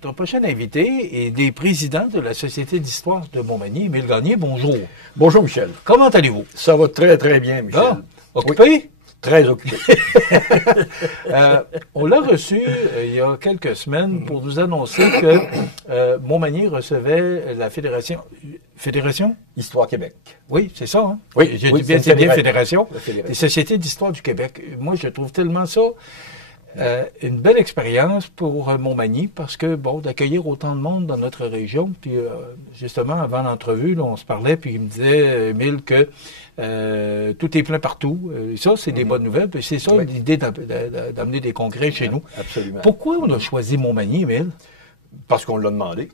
Notre prochain invité est des présidents de la Société d'histoire de Montmagny. Émile Gagné, bonjour. Bonjour, Michel. Comment allez-vous? Ça va très, très bien, Michel. Ah, occupé? Oui, très occupé. On l'a reçu il y a quelques semaines pour nous annoncer que Montmagny recevait la Fédération... Fédération? Histoire Québec. Oui, c'est ça. Hein? Oui, j'ai oui, dit bien, c'est bien Fédération. Des Sociétés d'histoire du Québec. Moi, je trouve tellement ça... une belle expérience pour Montmagny parce que, bon, d'accueillir autant de monde dans notre région. Puis, justement, avant l'entrevue, là, on se parlait, puis il me disait, Émile, que tout est plein partout. Ça, c'est des bonnes nouvelles. Puis c'est ça, l'idée d'amener des congrès chez nous. Absolument. Pourquoi on a choisi Montmagny, Émile? Parce qu'on l'a demandé.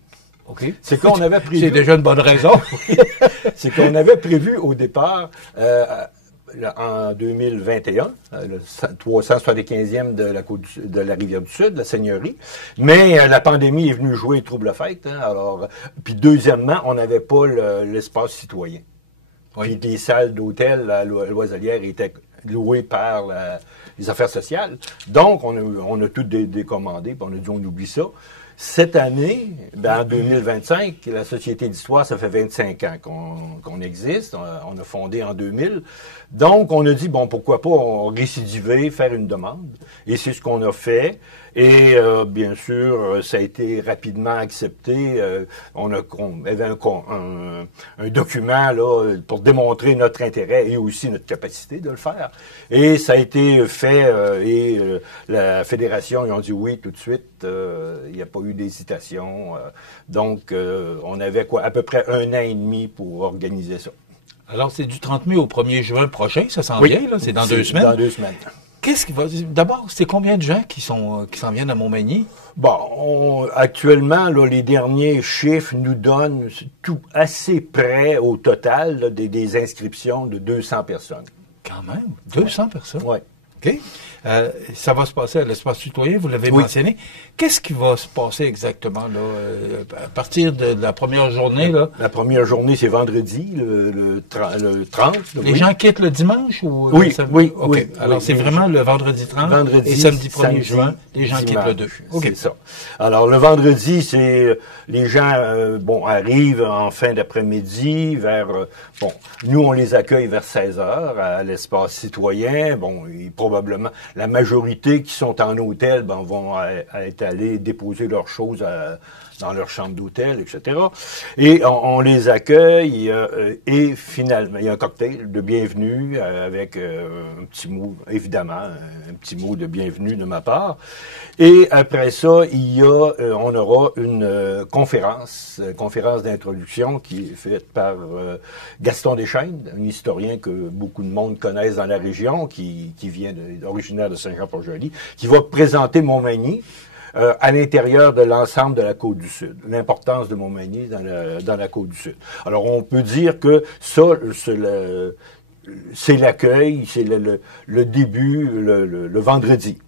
OK. C'est qu'on avait prévu... C'est déjà une bonne raison. C'est qu'on avait prévu au départ... en 2021, le 375e de la Rivière-du-Sud, la Seigneurie. Mais la pandémie est venue jouer trouble-fête. Hein, alors, puis deuxièmement, on n'avait pas l'espace citoyen. Oui. Puis les salles d'hôtel à Loiselière étaient louées par les affaires sociales. Donc, on a tout décommandé, puis on a dit on oublie ça. Cette année, en 2025, la Société d'histoire, ça fait 25 ans qu'on existe. On a fondé en 2000. Donc, on a dit, bon, pourquoi pas récidiver, faire une demande. Et c'est ce qu'on a fait. Et bien sûr, ça a été rapidement accepté. On avait un document là pour démontrer notre intérêt et aussi notre capacité de le faire. Et ça a été fait et la fédération, ils ont dit oui tout de suite. Il n'y a pas eu d'hésitation. Donc, on avait à peu près 1 an et demi pour organiser ça. Alors, c'est du 30 mai au 1er juin prochain, ça s'en vient, là? C'est dans 2 semaines? Dans 2 semaines. Qu'est-ce qui va... D'abord, c'est combien de gens qui s'en viennent à Montmagny? Bon, actuellement, là, les derniers chiffres nous donnent tout assez près au total là, des inscriptions de 200 personnes. Quand même, 200 personnes? Oui. OK. Ça va se passer à l'espace citoyen, vous l'avez mentionné. Qu'est-ce qui va se passer exactement là, à partir de la première journée? Là? La première journée, c'est vendredi, le 30. Les gens quittent le dimanche? Ou oui, oui. OK. Oui, alors, c'est vraiment le vendredi 30 et samedi 1er juin, les gens quittent le 2. Okay. C'est ça. Alors, le vendredi, c'est les gens arrivent en fin d'après-midi vers... nous, on les accueille vers 16h à l'espace citoyen. Bon, et probablement... La majorité qui sont en hôtel vont être allés déposer leurs choses dans leur chambre d'hôtel, etc. Et on les accueille et finalement, il y a un cocktail de bienvenue avec un petit mot, évidemment, un petit mot de bienvenue de ma part. Et après ça, on aura une conférence d'introduction qui est faite par Gaston Deschênes, un historien que beaucoup de monde connaissent dans la région, qui vient originaire de Saint-Jean-Port-Joli, qui va présenter Montmagny à l'intérieur de l'ensemble de la Côte-du-Sud, l'importance de Montmagny dans la Côte-du-Sud. Alors, on peut dire que ça, c'est l'accueil, c'est le début, le vendredi.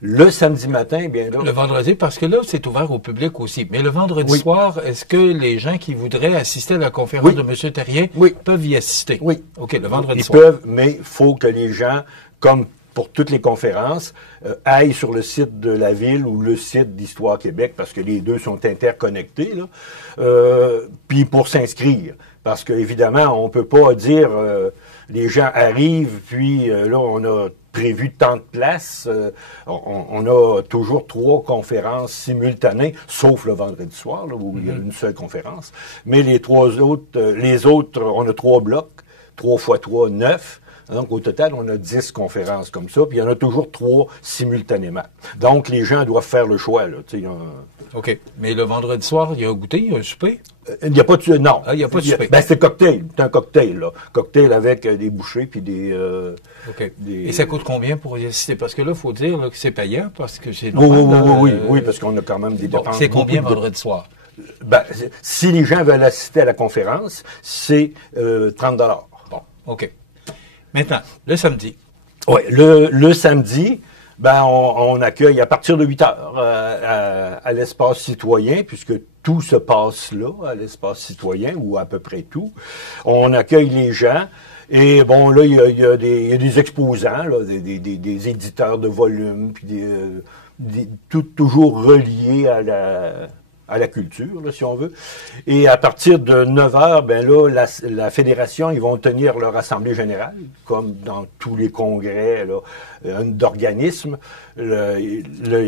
Le samedi matin, bien là... Le vendredi, parce que là, c'est ouvert au public aussi. Mais le vendredi soir, est-ce que les gens qui voudraient assister à la conférence de M. Terrien peuvent y assister? Oui. OK, le vendredi soir. Ils peuvent, mais il faut que les gens, comme pour toutes les conférences, aillent sur le site de la ville ou le site d'Histoire Québec, parce que les deux sont interconnectés, là, puis pour s'inscrire. Parce qu'évidemment, on peut pas dire les gens arrivent, puis là, on a prévu tant de places. On a toujours 3 conférences simultanées, sauf le vendredi soir, là, où il y a une seule conférence. Mais les autres, on a 3 blocs, 3 x 3, 9. Donc, au total, on a 10 conférences comme ça, puis il y en a toujours 3 simultanément. Donc, les gens doivent faire le choix, là. OK. Mais le vendredi soir, il y a un goûter, il y a un souper? Il n'y a pas de... Non. Ah, il n'y a pas de souper. C'est cocktail. C'est un cocktail, là. Cocktail avec des bouchées, puis des... OK. Et ça coûte combien pour y assister? Parce que là, il faut dire là, que c'est payant, parce que c'est normal. Oui, parce qu'on a quand même des dépenses. C'est combien vendredi soir? Si les gens veulent assister à la conférence, c'est 30 $. Bon, OK. Maintenant, le samedi. Oui, le samedi, on accueille à partir de 8 heures à l'espace citoyen, puisque tout se passe là, à l'espace citoyen, ou à peu près tout. On accueille les gens. Et bon, là, il y a des exposants, là, des éditeurs de volumes, puis toujours reliés à la culture, là, si on veut. Et à partir de 9 heures, ben là, la fédération, ils vont tenir leur assemblée générale, comme dans tous les congrès d'organismes. Il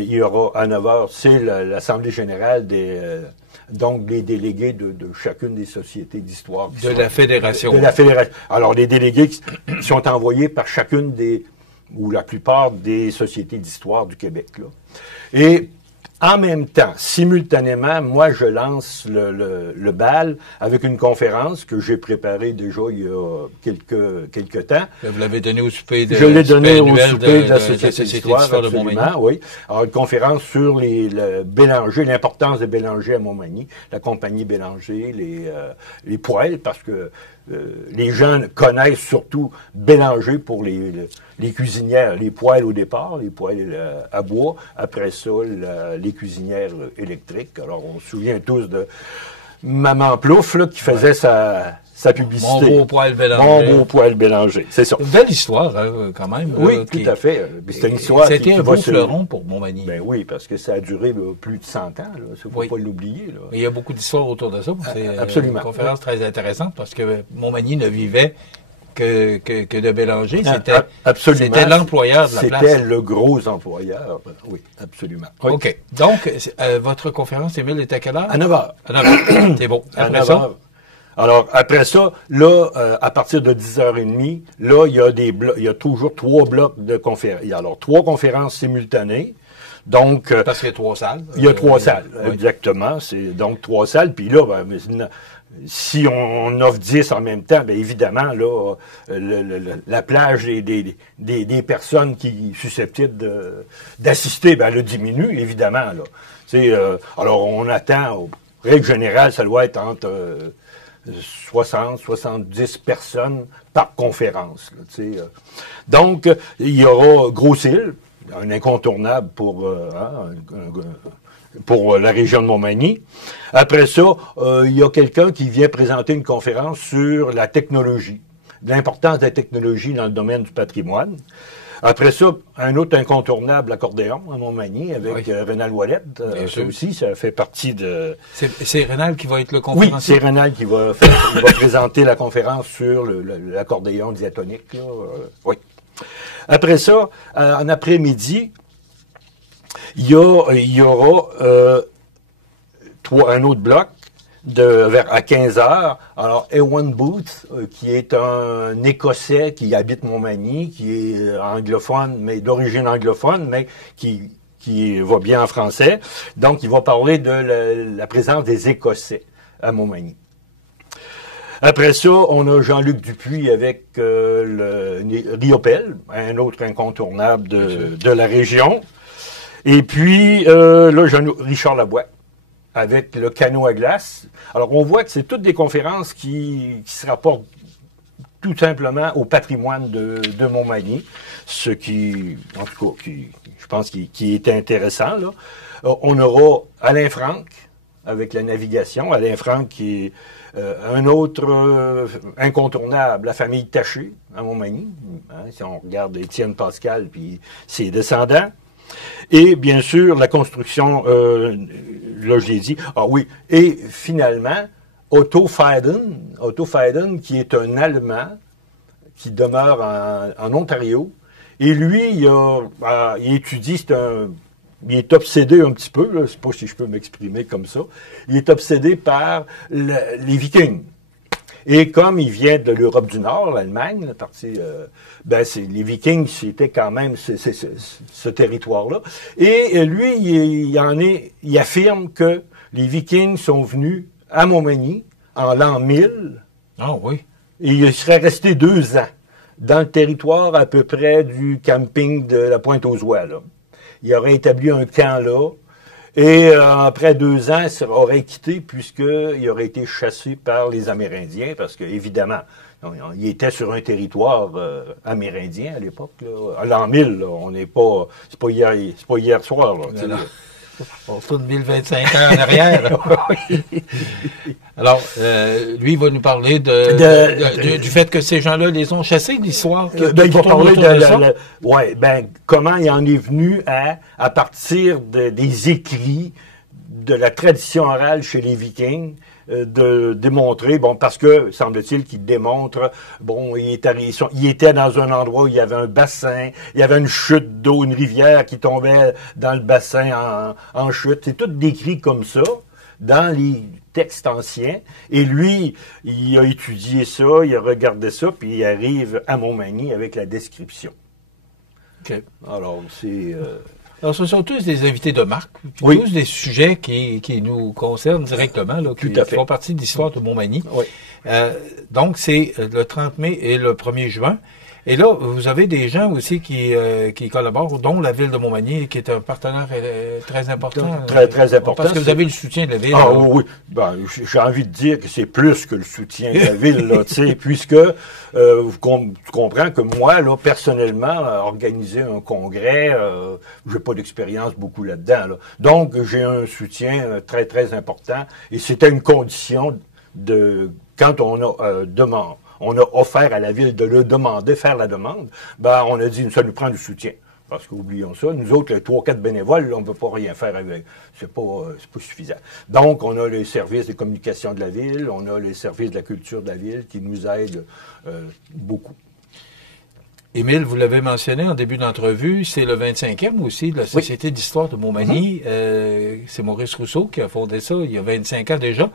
y aura à 9 heures, c'est l'assemblée générale donc les délégués de chacune des sociétés d'histoire. De la fédération. De la fédération. Alors, les délégués qui sont envoyés par chacune ou la plupart des sociétés d'histoire du Québec, là. Et en même temps, simultanément, moi, je lance le bal avec une conférence que j'ai préparée déjà il y a quelques temps. Vous l'avez donné au souper Je l'ai donné au souper de la Société d'histoire de Montmagny. Oui. Alors, une conférence sur le Bélanger, l'importance de Bélanger à Montmagny, la compagnie Bélanger, les poêles, parce que les gens connaissent surtout Bélanger pour les cuisinières, les poêles au départ, les poêles à bois. Après ça, les cuisinières électriques. Alors, on se souvient tous de Maman Plouffe là, qui faisait sa publicité. Mon beau poêle Bélanger. Mon beau poêle Bélanger, c'est ça. Une belle histoire, hein, quand même. Oui, là, tout à fait. C'est une histoire qui c'était un beau fleuron pour Montmagny. Ben oui, parce que ça a duré plus de 100 ans. Il ne faut pas l'oublier. Il y a beaucoup d'histoires autour de ça. C'est absolument. Une conférence très intéressante parce que Montmagny ne vivait que de Bélanger. C'était l'employeur de la place. C'était le gros employeur. Oui, absolument. Oui. OK. Donc, votre conférence, Émile, est à quelle heure? À 9 heures. À 9 heures. C'est bon. Après ça? Alors, après ça, là, à partir de 10h30, là, il y a toujours 3 blocs de conférences. Il y a alors 3 conférences simultanées. Donc, parce qu'il y a 3 salles. Il y a 3 salles, exactement. C'est donc 3 salles. Puis là, si on offre 10 en même temps, bien évidemment, là, la plage des personnes qui sont susceptibles d'assister, ben, elle diminue, évidemment. Là. Alors, on attend, règle générale, ça doit être entre 60, 70 personnes par conférence. Là, donc, il y aura Gros-Île, un incontournable pour la région de Montmagny. Après ça, il y a quelqu'un qui vient présenter une conférence sur la technologie, l'importance de la technologie dans le domaine du patrimoine. Après ça, un autre incontournable, l'accordéon à Montmagny, avec Rénal Ouellette. Ça aussi, ça fait partie de... C'est Rénal qui va être le conférencier? Oui, c'est Rénal qui va présenter la conférence sur l'accordéon diatonique. Là. Oui. Après ça, en après-midi, il y aura un autre bloc à 15 heures. Alors, Ewan Booth, qui est un Écossais qui habite Montmagny, qui est anglophone, mais d'origine anglophone, mais qui va bien en français. Donc, il va parler de la présence des Écossais à Montmagny. Après ça, on a Jean-Luc Dupuis avec le Riopel, un autre incontournable de la région. Et puis, là, Richard Labois, avec le canot à glace. Alors, on voit que c'est toutes des conférences qui se rapportent tout simplement au patrimoine de Montmagny, ce qui, en tout cas, je pense qui est intéressant. Là. On aura Alain Franck, avec la navigation. Alain Franck qui est un autre incontournable, la famille Taché à Montmagny. Hein, si on regarde Étienne Pascal puis ses descendants. Et bien sûr, la construction, là je l'ai dit. Ah oui, et finalement, Otto Feyden, qui est un Allemand qui demeure en Ontario. Et lui, il étudie, il est obsédé un petit peu, je ne sais pas si je peux m'exprimer comme ça, il est obsédé par les Vikings. Et comme il vient de l'Europe du Nord, l'Allemagne, la partie, les Vikings, c'était quand même ce territoire-là. Et lui, il affirme que les Vikings sont venus à Montmagny en l'an 1000. Ah oui. Et il serait resté 2 ans dans le territoire à peu près du camping de la Pointe-aux-Oies, là. Il aurait établi un camp là. Et après 2 ans, il aurait quitté puisqu'il aurait été chassé par les Amérindiens parce que, évidemment, il était sur un territoire amérindien à l'époque. À l'an 1000, là, on n'est pas... C'est pas hier soir. Là, on tourne 1025 ans en arrière. Alors, lui, il va nous parler du fait que ces gens-là les ont chassés, l'histoire. Il va parler comment il en est venu à partir des écrits de la tradition orale chez les Vikings, de démontrer, bon, parce que, semble-t-il, qu'il démontre, bon, il était dans un endroit où il y avait un bassin, il y avait une chute d'eau, une rivière qui tombait dans le bassin en chute. C'est tout décrit comme ça dans les textes anciens. Et lui, il a étudié ça, il a regardé ça, puis il arrive à Montmagny avec la description. OK. Alors, c'est... Alors, ce sont tous des invités de marque, oui. tous des sujets qui nous concernent directement, là, qui font partie de l'histoire de Montmagny. Oui. Donc, c'est le 30 mai et le 1er juin. Et là, vous avez des gens aussi qui collaborent, dont la Ville de Montmagny, qui est un partenaire très important. Très important. Parce que vous avez le soutien de la Ville. Ah oui, ben, j'ai envie de dire que c'est plus que le soutien de la Ville, là, tu sais, puisque tu comprends que moi, là, personnellement, organiser un congrès, j'ai pas d'expérience beaucoup là-dedans. Là. Donc, j'ai un soutien très, très important. Et c'était une condition de quand on a demandé. On a offert à la Ville de le demander, faire la demande, ben on a dit, ça nous prend du soutien. Parce qu'oublions ça, nous autres, les 3-4 bénévoles, là, on ne peut pas rien faire avec. C'est pas suffisant. Donc, on a les services de communication de la Ville, on a les services de la culture de la Ville qui nous aident beaucoup. Émile, vous l'avez mentionné en début d'entrevue, c'est le 25e aussi de la Société d'histoire de Montmagny. C'est Maurice Rousseau qui a fondé ça il y a 25 ans déjà.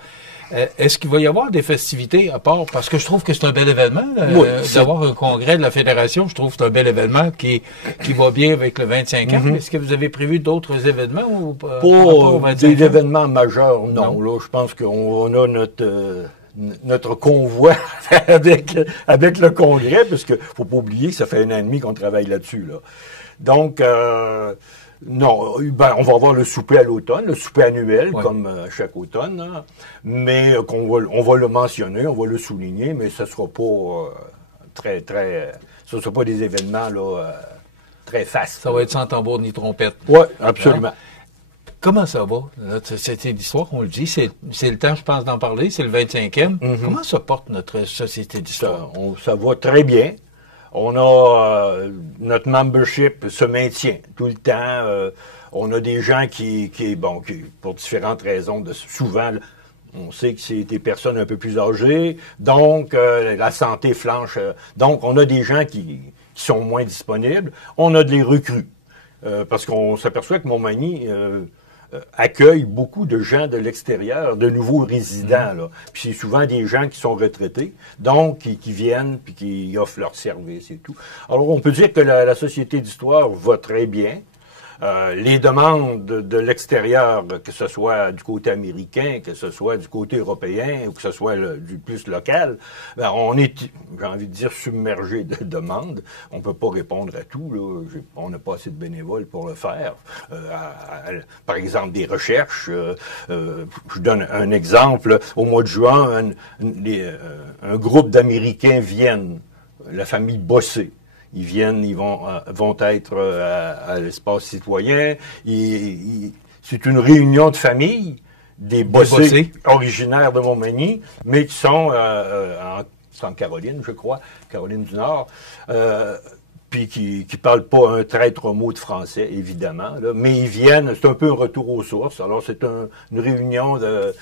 Est-ce qu'il va y avoir des festivités à part? Parce que je trouve que c'est un bel événement. D'avoir un congrès de la Fédération, je trouve que c'est un bel événement qui va bien avec le 25 ans. Est-ce que vous avez prévu d'autres événements? Ou, pour des événements majeurs, non. Là, je pense qu'on a notre convoi avec le congrès, parce qu'il ne faut pas oublier que ça fait 1 an et demi qu'on travaille là-dessus. Là. Donc, non, ben, on va avoir le souper à l'automne, le souper annuel, comme chaque automne, hein, mais on va le mentionner, on va le souligner, mais ce ne sera pas ce ne sera pas des événements là, très fastes. Ça va être sans tambour ni trompette. Oui, absolument. Hein? Comment ça va? C'était l'histoire, on le dit, c'est le temps, je pense, d'en parler, c'est le 25e. Comment se porte notre Société d'histoire? Ça va très bien. On a notre membership se maintient tout le temps. On a des gens qui pour différentes raisons, souvent, on sait que c'est des personnes un peu plus âgées, donc la santé flanche. Donc, on a des gens qui sont moins disponibles. On a des recrues. Parce qu'on s'aperçoit que Montmagny accueille beaucoup de gens de l'extérieur, de nouveaux résidents. Là. Puis c'est souvent des gens qui sont retraités, donc qui viennent puis qui offrent leurs services et tout. Alors, on peut dire que la Société d'histoire va très bien. Les demandes de l'extérieur, que ce soit du côté américain, que ce soit du côté européen, ou que ce soit du plus local, ben on est, j'ai envie de dire, submergé de demandes. On ne peut pas répondre à tout. Là. On n'a pas assez de bénévoles pour le faire. Par exemple, des recherches. Je donne un exemple. Au mois de juin, un groupe d'Américains viennent, la famille Bossé. Ils vont être à l'espace citoyen. C'est une réunion de famille, des Bossés originaires de Montmagny, mais qui sont en Caroline, je crois, Caroline du Nord, puis qui parlent pas un traître mot de français, évidemment, là, mais ils viennent, c'est un peu un retour aux sources. Alors, c'est une réunion de,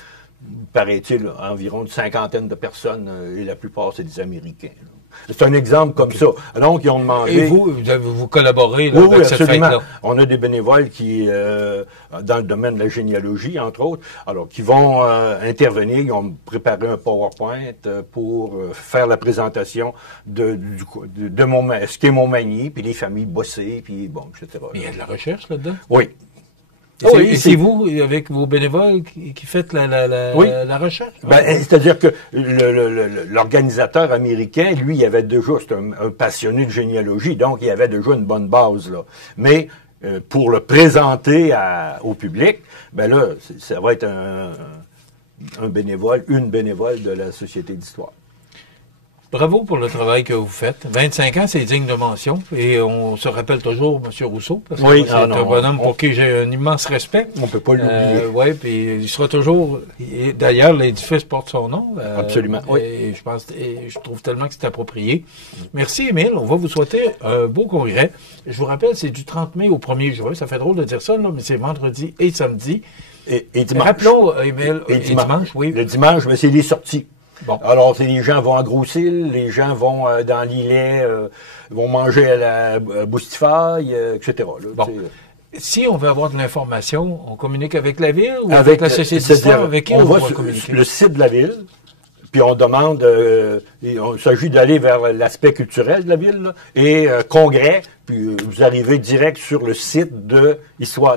paraît-il, environ une 50aine de personnes, et la plupart, c'est des Américains, là. C'est un exemple comme ça. Donc, ils ont demandé... Et vous collaborez là, avec cette fête-là? On a des bénévoles qui, dans le domaine de la généalogie, entre autres, alors qui vont intervenir. Ils ont préparé un PowerPoint pour faire la présentation de ce qu'est Montmagny, puis les familles Bossé, puis bon, etc. Mais il y a de la recherche là-dedans? Oui. Et c'est vous, avec vos bénévoles, qui faites la recherche? C'est-à-dire que l'organisateur américain, lui, il avait déjà, c'est un passionné de généalogie, donc il avait déjà une bonne base, là. Mais pour le présenter au public, ben là, ça va être un bénévole, une bénévole de la Société d'histoire. Bravo pour le travail que vous faites. 25 ans, c'est digne de mention. Et on se rappelle toujours M. Rousseau, parce que c'est un bonhomme pour qui j'ai un immense respect. On ne peut pas l'oublier. Oui, puis il sera toujours... D'ailleurs, l'édifice porte son nom. Absolument, oui. Et je trouve tellement que c'est approprié. Merci, Émile. On va vous souhaiter un beau congrès. Je vous rappelle, c'est du 30 mai au 1er juin. Ça fait drôle de dire ça, là, mais c'est vendredi et samedi. Et dimanche. Rappelons, Émile, Et dimanche, oui. Le dimanche, ben, c'est les sorties. Bon. Alors, les gens vont à Gros-Île, les gens vont dans l'îlet, vont manger à la Boustifaille, etc. Là, bon. Si on veut avoir de l'information, on communique avec la ville ou avec la Société d'histoire? Avec qui on va communiquer? sur le site de la ville, puis on demande, il s'agit d'aller vers l'aspect culturel de la ville, là, et congrès, puis vous arrivez direct sur le site de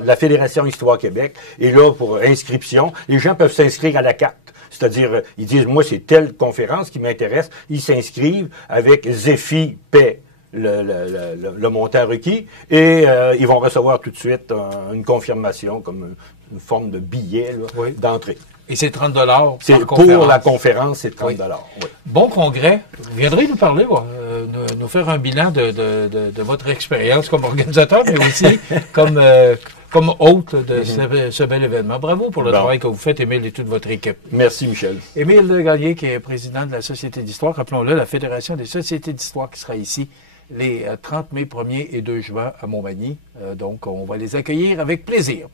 la Fédération Histoire Québec, et là, pour inscription, les gens peuvent s'inscrire à la carte. C'est-à-dire, ils disent, moi, c'est telle conférence qui m'intéresse. Ils s'inscrivent avec Zéphi paie le montant requis et ils vont recevoir tout de suite une confirmation comme une forme de billet là, d'entrée. Et c'est 30 $ par conférence. Pour la conférence, c'est 30 $. Oui. Bon congrès. Vous viendrez nous parler, nous faire un bilan de votre expérience comme organisateur, mais aussi comme hôte de ce bel événement. Bravo pour le travail que vous faites, Émile, et toute votre équipe. Merci, Michel. Émile Gagné, qui est président de la Société d'histoire, rappelons-le, la Fédération des sociétés d'histoire qui sera ici les 30 mai 1er et 2 juin à Montmagny. Donc, on va les accueillir avec plaisir.